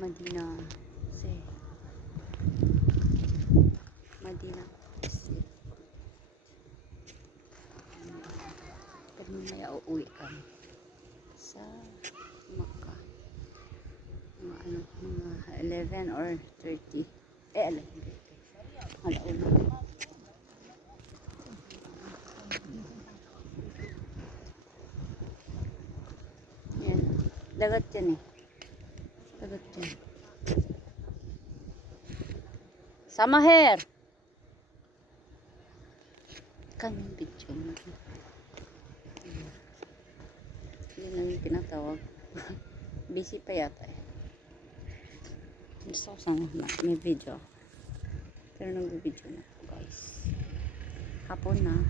Madina si Madina si pag mamaya uuwi kami sa Makkah mga ano mga 11 or 30 alauna yan dagat yan dagat yan sama here kaming video mo yun ang tinatawag busy pa yata gusto ko sana may video pero nag-video na guys hapon na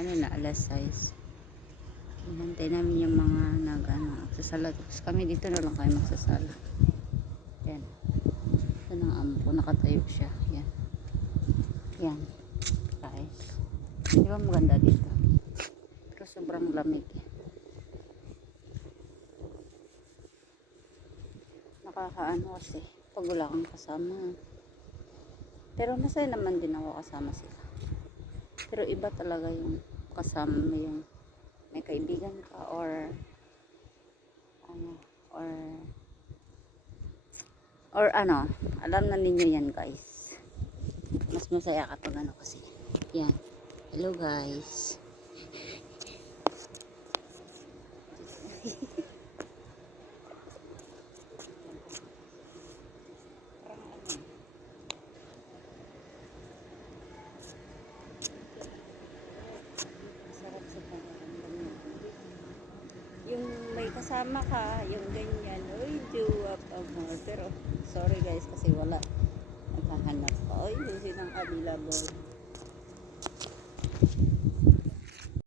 ano na alas 6 hinantay namin yung mga magsasala tapos kami dito na lang kayo magsasala yan ito ng amo ko nakatayo siya yan guys di ba maganda dito pero sobrang lamig nakakaano kasi pag wala kang kasama pero masaya naman din ako kasama sila pero iba talaga yung kasama mo yung may kaibigan ka or ano alam na ninyo yan guys mas masaya kapag ano kasi yan hello guys yung may kasama ka, yung ganyan, uy, jowa pa mo. Pero, sorry guys, kasi wala. Naghahanap pa. Uy, busin ang kabila boy.